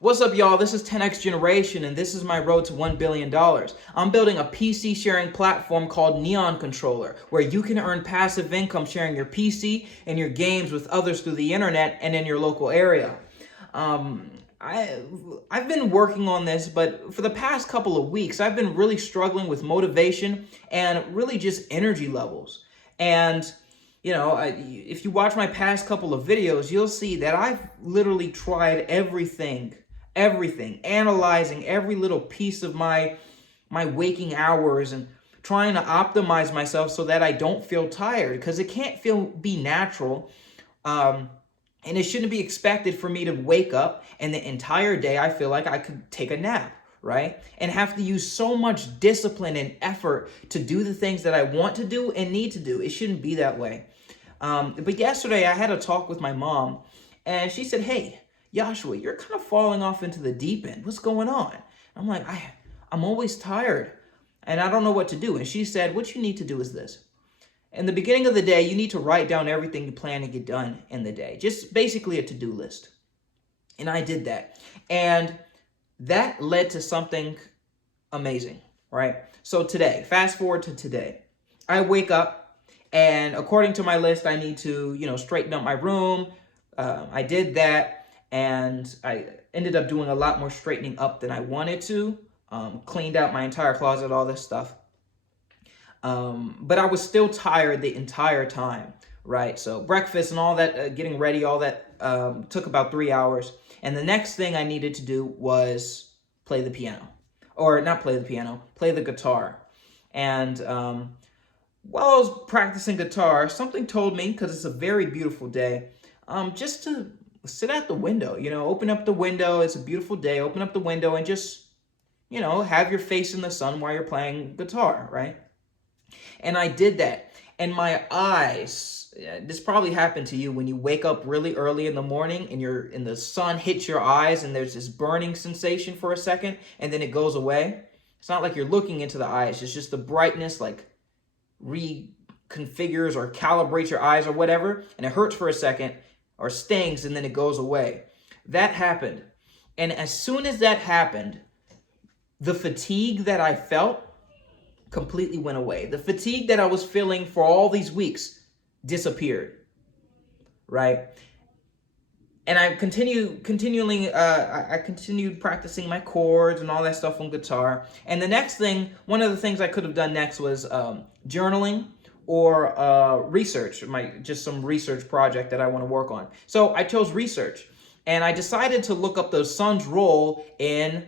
What's up, y'all? This is 10X Generation, and this is my road to $1 billion. I'm building a PC sharing platform called Neon Controller, where you can earn passive income sharing your PC and your games with others through the internet and in your local area. I've been working on this, but for the past couple of weeks, I've been really struggling with motivation and really just energy levels. And if you watch my past couple of videos, you'll see that I've literally tried everything, analyzing every little piece of my waking hours and trying to optimize myself so that I don't feel tired, because it can't be natural. And it shouldn't be expected for me to wake up and the entire day I feel like I could take a nap, right? And have to use so much discipline and effort to do the things that I want to do and need to do. It shouldn't be that way. But yesterday I had a talk with my mom, and she said, "Hey, Joshua, you're kind of falling off into the deep end. What's going on?" I'm like, I'm always tired and I don't know what to do. And she said, "What you need to do is this. In the beginning of the day, you need to write down everything you plan to get done in the day. Just basically a to-do list." And I did that. And that led to something amazing, right? So today, fast forward to today, I wake up, and according to my list, I need to, straighten up my room. I did that, and I ended up doing a lot more straightening up than I wanted to. Cleaned out my entire closet, all this stuff. But I was still tired the entire time, right? So breakfast and all that, getting ready, all that took about 3 hours. And the next thing I needed to do was play the piano. Or not play the piano, play the guitar. And while I was practicing guitar, something told me, because it's a very beautiful day, just to sit at the window, open up the window. It's a beautiful day. Open up the window and just, have your face in the sun while you're playing guitar, right? And I did that. And my eyes, this probably happened to you when you wake up really early in the morning and the sun hits your eyes and there's this burning sensation for a second and then it goes away. It's not like you're looking into the eyes. It's just the brightness like reconfigures or calibrates your eyes or whatever. And it hurts for a second or stings and then it goes away. That happened. And as soon as that happened, the fatigue that I felt completely went away. The fatigue that I was feeling for all these weeks disappeared, right? And I continued practicing my chords and all that stuff on guitar. And the next thing, one of the things I could have done next was journaling or research, just some research project that I want to work on. So I chose research, and I decided to look up the sun's role in,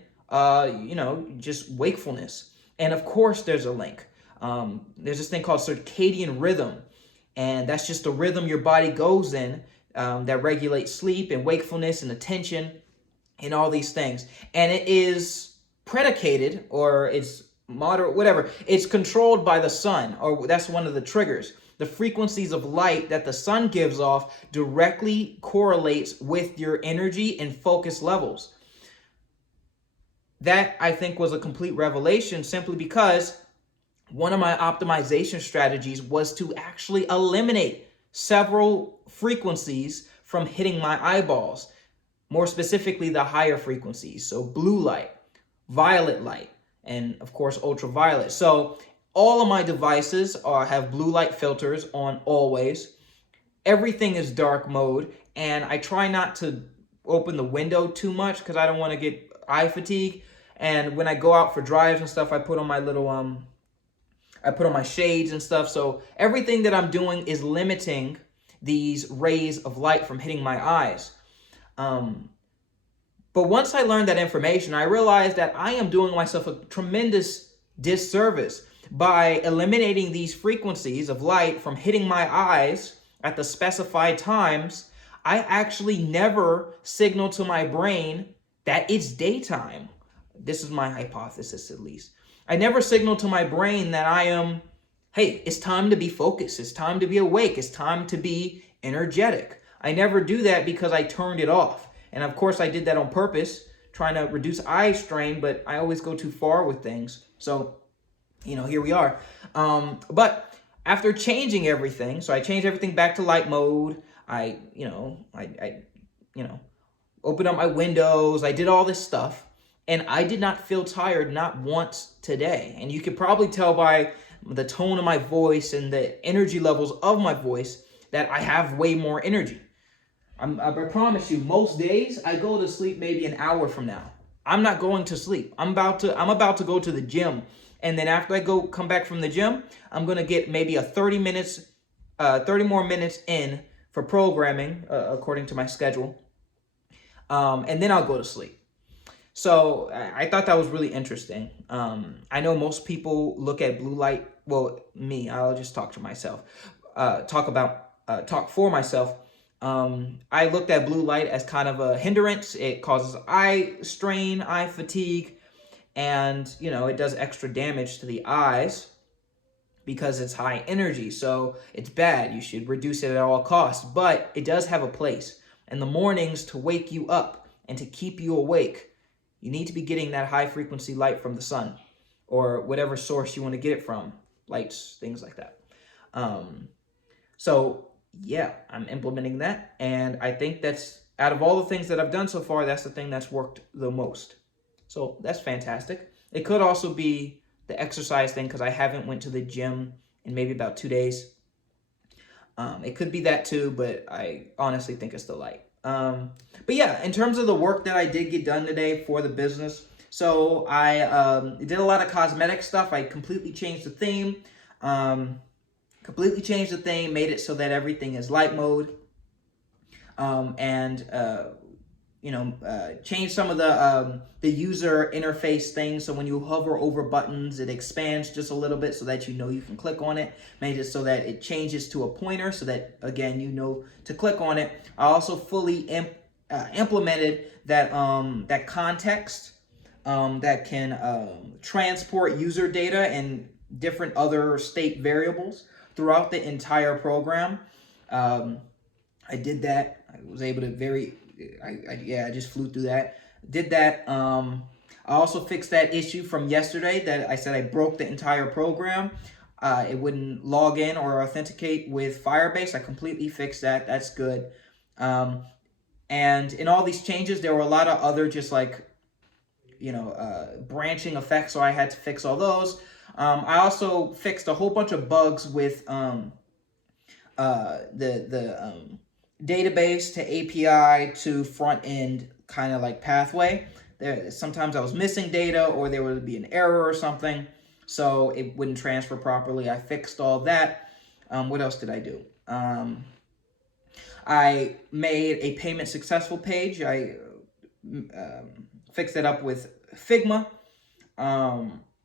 just wakefulness. And of course, there's a link. There's this thing called circadian rhythm. And that's just the rhythm your body goes in that regulates sleep and wakefulness and attention and all these things. And it is predicated, or it's moderate, whatever. It's controlled by the sun, or that's one of the triggers. The frequencies of light that the sun gives off directly correlates with your energy and focus levels. That, I think, was a complete revelation, simply because one of my optimization strategies was to actually eliminate several frequencies from hitting my eyeballs, more specifically the higher frequencies. So blue light, violet light, and of course ultraviolet. So all of my devices have blue light filters on always. Everything is dark mode, and I try not to open the window too much because I don't want to get eye fatigue. And when I go out for drives and stuff, I put on my little I put on my shades and stuff. So everything that I'm doing is limiting these rays of light from hitting my eyes. But once I learned that information, I realized that I am doing myself a tremendous disservice by eliminating these frequencies of light from hitting my eyes at the specified times. I actually never signal to my brain that it's daytime. This is my hypothesis, at least. I never signal to my brain that hey, it's time to be focused. It's time to be awake. It's time to be energetic. I never do that because I turned it off. And of course, I did that on purpose, trying to reduce eye strain, but I always go too far with things. So, here we are. But after changing everything, so I changed everything back to light mode. I opened up my windows. I did all this stuff. And I did not feel tired, not once today. And you could probably tell by the tone of my voice and the energy levels of my voice that I have way more energy. I promise you, most days I go to sleep maybe an hour from now. I'm not going to sleep. I'm about to go to the gym. And then after I come back from the gym, I'm going to get maybe a 30 more minutes in for programming, according to my schedule. And then I'll go to sleep. So I thought that was really interesting. I know most people look at blue light. Well, me, I'll just talk to myself. Talk for myself. I looked at blue light as kind of a hindrance. It causes eye strain, eye fatigue, and it does extra damage to the eyes because it's high energy. So it's bad. You should reduce it at all costs. But it does have a place. In the mornings, to wake you up and to keep you awake, you need to be getting that high frequency light from the sun or whatever source you want to get it from, lights, things like that. So yeah, I'm implementing that. And I think that's, out of all the things that I've done so far, that's the thing that's worked the most. So that's fantastic. It could also be the exercise thing because I haven't went to the gym in maybe about 2 days. It could be that too, but I honestly think it's the light. But yeah, in terms of the work that I did get done today for the business, so I did a lot of cosmetic stuff. I completely changed the theme, made it so that everything is light mode, change some of the user interface things. So when you hover over buttons, it expands just a little bit so that you can click on it. Made it so that it changes to a pointer so that, again, to click on it. I also fully implemented that context that can transport user data and different other state variables throughout the entire program. I did that. I was able to I just flew through that. Did that. I also fixed that issue from yesterday that I said I broke the entire program. It wouldn't log in or authenticate with Firebase. I completely fixed that. That's good. And in all these changes, there were a lot of other just branching effects, so I had to fix all those. I also fixed a whole bunch of bugs with the database to API to front end kind of like pathway. Sometimes I was missing data or there would be an error or something, so it wouldn't transfer properly. I fixed all that. What else did I do? I made a payment successful page. I fixed it up with Figma,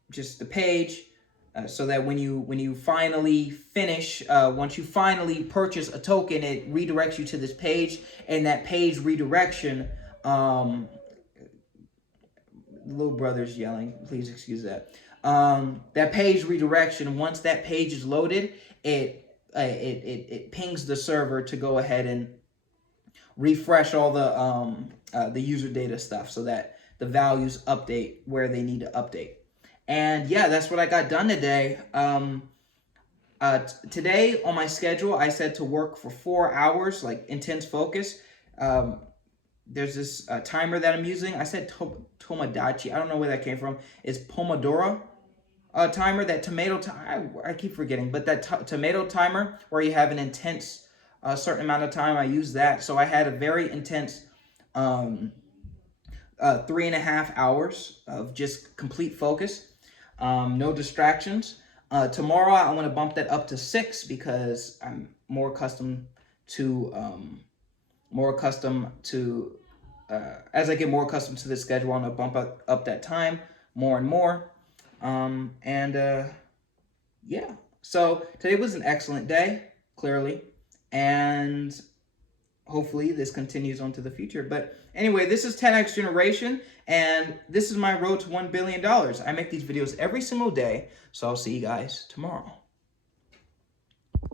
just the page. So that when you finally finish, once you finally purchase a token, it redirects you to this page, and that page redirection, little brother's yelling, please excuse that. That page redirection, once that page is loaded, it pings the server to go ahead and refresh all the user data stuff so that the values update where they need to update. And yeah, that's what I got done today. Today on my schedule, I said to work for 4 hours, like intense focus. There's this timer that I'm using. I said Tomodachi. I don't know where that came from. It's Pomodoro timer, that tomato time. I keep forgetting, but that tomato timer where you have an intense certain amount of time. I use that. So I had a very intense 3.5 hours of just complete focus. No distractions. Tomorrow I want to bump that up to 6 because I'm more accustomed to as I get more accustomed to the schedule, I'm gonna bump up that time more and more. Yeah. So today was an excellent day, clearly, and hopefully this continues on to the future. But anyway, this is 10X Generation, and this is my road to $1 billion. I make these videos every single day, so I'll see you guys tomorrow.